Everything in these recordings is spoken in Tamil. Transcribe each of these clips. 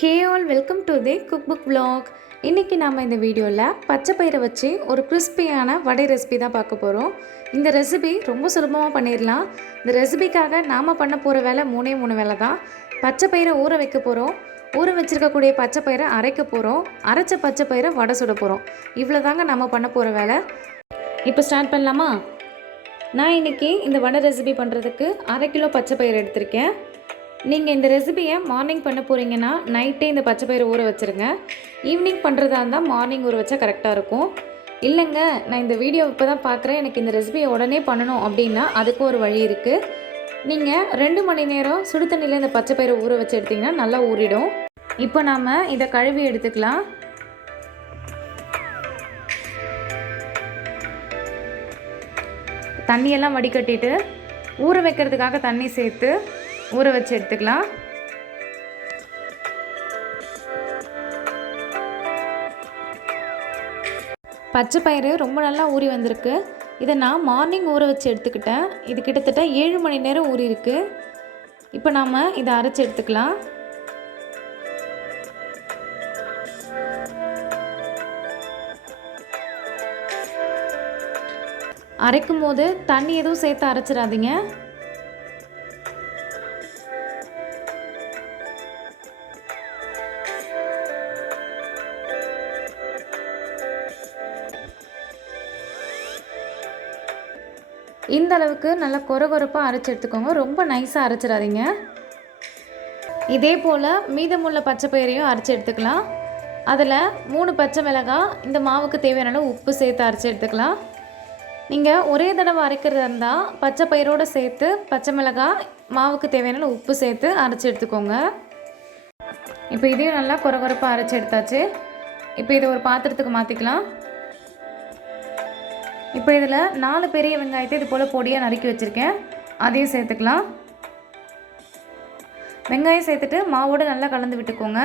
Hey all welcome to the cook book vlog. இன்றைக்கி நாம் இந்த வீடியோவில் பச்சை பயிரை வச்சு ஒரு கிறிஸ்பியான வடை ரெசிபி தான் பார்க்க போகிறோம் இந்த ரெசிபி ரொம்ப சுலபமாக பண்ணிடலாம் இந்த ரெசிபிக்காக நாம் பண்ண போகிற வேலை மூணே மூணு வேலை தான். பச்சை பயிரை ஊற வைக்க போகிறோம் ஊற வச்சிருக்கக்கூடிய பச்சை பயிரை அரைக்க போகிறோம் அரைச்ச பச்சை பயிரை வடை சுட போகிறோம் இவ்வளோ தாங்க நாம் பண்ண போகிற வேலை. இப்போ ஸ்டார்ட் பண்ணலாமா? நான் இன்றைக்கி இந்த வடை ரெசிபி பண்ணுறதுக்கு அரை கிலோ பச்சை பயிறு எடுத்திருக்கேன். நீங்கள் இந்த ரெசிபியை மார்னிங் பண்ண போகிறீங்கன்னா நைட்டே இந்த பச்சை பயிறு ஊற வச்சுருங்க. ஈவினிங் பண்ணுறதா இருந்தால் மார்னிங் ஊற வச்சா கரெக்டாக இருக்கும். இல்லைங்க நான் இந்த வீடியோ இப்போ தான் பார்க்குறேன் எனக்கு இந்த ரெசிபியை உடனே பண்ணணும் அப்படின்னா அதுக்கு ஒரு வழி இருக்குது நீங்கள் ரெண்டு மணி நேரம் சுடு தண்ணியில் இந்த பச்சை பயிரை ஊற வச்சு எடுத்திங்கன்னா நல்லா ஊறிடும். இப்போ நாம் இதை கழுவி எடுத்துக்கலாம். தண்ணியெல்லாம் வடிகட்டிட்டு ஊற வைக்கிறதுக்காக தண்ணி சேர்த்து ஊற வச்சு எடுத்துக்கலாம். பச்சை பயிறு ரொம்ப நல்லா ஊறி வந்திருக்கு. இதை நான் மார்னிங் ஊற வச்சு எடுத்துக்கிட்டேன். இது கிட்டத்தட்ட ஏழு மணி நேரம் ஊறி இருக்கு. இப்போ நாம் இதை அரைச்சி எடுத்துக்கலாம். அரைக்கும் போது தண்ணி எதுவும் சேர்த்து அரைச்சிடாதீங்க. இந்த அளவுக்கு நல்லா கொர கொரப்பாக அரைச்சி எடுத்துக்கோங்க. ரொம்ப நைஸாக அரைச்சிடாதீங்க. இதே போல் மீதமுள்ள பச்சை பயிரையும் அரைச்சி எடுத்துக்கலாம். அதில் மூணு பச்சை மிளகாய் இந்த மாவுக்கு தேவையான உப்பு சேர்த்து அரைச்சி எடுத்துக்கலாம். நீங்கள் ஒரே தடவை அரைக்கிறதா இருந்தால் பச்சை பயிரோடு சேர்த்து பச்சை மிளகாய் மாவுக்கு தேவையான உப்பு சேர்த்து அரைச்சி எடுத்துக்கோங்க. இப்போ இதையும் நல்லா கொர கொரப்பாக அரைச்சி எடுத்தாச்சு. இப்போ இதை ஒரு பாத்திரத்துக்கு மாற்றிக்கலாம் இப்போ இதில் நாலு பெரிய வெங்காயத்தை இது போல் பொடியாக நறுக்கி வச்சுருக்கேன். அதையும் சேர்த்துக்கலாம். வெங்காயம் சேர்த்துட்டு மாவோடு நல்லா கலந்து விட்டுக்கோங்க.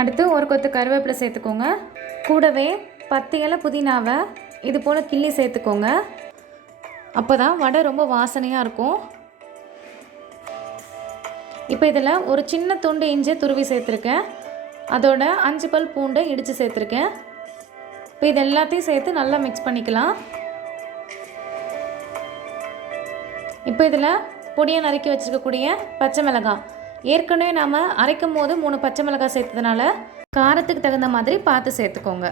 அடுத்து ஒரு கொத்து கருவேப்பிலை சேர்த்துக்கோங்க. கூடவே பத்து இலை புதினாவை இது போல் கிள்ளி சேர்த்துக்கோங்க. அப்போ தான் வடை ரொம்ப வாசனையாக இருக்கும். இப்போ இதில் ஒரு சின்ன துண்டு இஞ்சி துருவி சேர்த்துருக்கேன். அதோட அஞ்சு பல் பூண்டை இடித்து சேர்த்துருக்கேன். இப்போ இது எல்லாத்தையும் சேர்த்து நல்லா மிக்ஸ் பண்ணிக்கலாம். இப்போ இதில் பொடியை நறுக்கி வச்சுருக்கக்கூடிய பச்சை மிளகாய். ஏற்கனவே நாம் அரைக்கும் போது மூணு பச்சை மிளகாய் சேர்த்ததுனால காரத்துக்கு தகுந்த மாதிரி பார்த்து சேர்த்துக்கோங்க.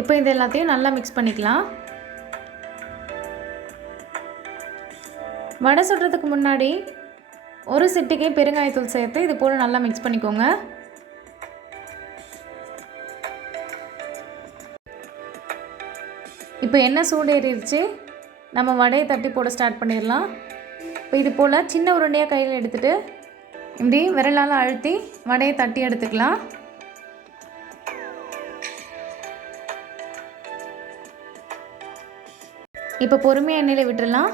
இப்போ இது எல்லாத்தையும் நல்லா மிக்ஸ் பண்ணிக்கலாம். வடை சுடுறதுக்கு முன்னாடி ஒரு சிட்டிக்கை பெருங்காயத்தூள் சேர்த்து இது போல் நல்லா மிக்ஸ் பண்ணிக்கோங்க. இப்போ என்ன சூடேறிடுச்சு? நம்ம வடையை தட்டி போட ஸ்டார்ட் பண்ணிடலாம். இப்போ இது போல் சின்ன உருண்டையாக கையில் எடுத்துகிட்டு இப்படி விரலால் அழுத்தி வடையை தட்டி எடுத்துக்கலாம். இப்போ பொறுமையாக எண்ணெயில் விட்டுடலாம்.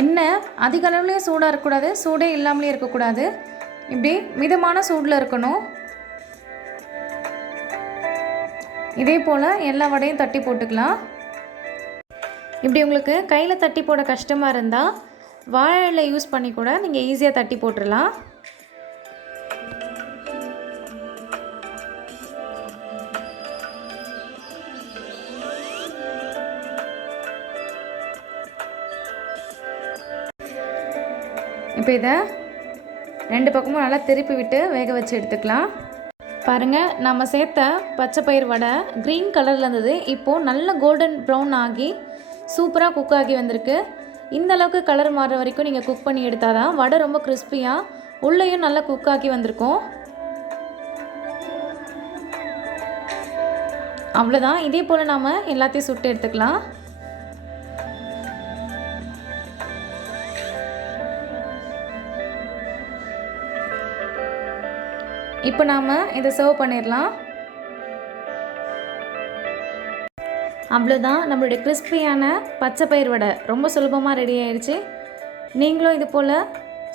எண்ணெய் அதிக அளவுலேயும் சூடாக இருக்கக்கூடாது சூடே இல்லாமலே இருக்கக்கூடாது. இப்படி மிதமான சூடில் இருக்கணும். இதே போல் எல்லா வடையும் தட்டி போட்டுக்கலாம். இப்படி உங்களுக்கு கையில் தட்டி போட கஷ்டமாக இருந்தால் வாழை யூஸ் பண்ணி கூட நீங்கள் ஈஸியாக தட்டி போட்டுடலாம் இப்போ இதை ரெண்டு பக்கமும் நல்லா திருப்பி விட்டு வேக வச்சு எடுத்துக்கலாம். பாருங்கள் நம்ம சேர்த்த பச்சை பயிர் வடை க்ரீன் கலரில் இருந்தது. இப்போது நல்ல கோல்டன் ப்ரௌன் ஆகி சூப்பராக குக் ஆகி வந்திருக்கு. இந்த அளவுக்கு கலர் மாறுற வரைக்கும் நீங்கள் குக் பண்ணி எடுத்தால் தான் வடை ரொம்ப கிறிஸ்பியாக உள்ளேயும் நல்லா குக் ஆகி வந்திருக்கும். அவ்வளோதான் இதே போல் நாம் எல்லாத்தையும் சுட்டு எடுத்துக்கலாம். இப்போ நாம் இதை சர்வ் பண்ணிடலாம். அவ்வளோதான் நம்மளுடைய கிறிஸ்பியான பச்சை பயிர் வடை ரொம்ப சுலபமாக ரெடி ஆயிடுச்சு. நீங்களும் இது போல்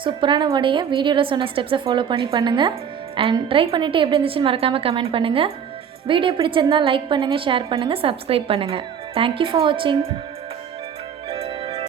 சூப்பரான வடையை வீடியோவில் சொன்ன ஸ்டெப்ஸை ஃபாலோ பண்ணி பண்ணுங்கள் அண்ட் ட்ரை பண்ணிவிட்டு எப்படி இருந்துச்சுன்னு மறக்காமல் கமெண்ட் பண்ணுங்கள் வீடியோ பிடிச்சிருந்தால் லைக் பண்ணுங்கள் ஷேர் பண்ணுங்கள் சப்ஸ்கிரைப் பண்ணுங்கள் தேங்க்யூ ஃபார் வாட்சிங்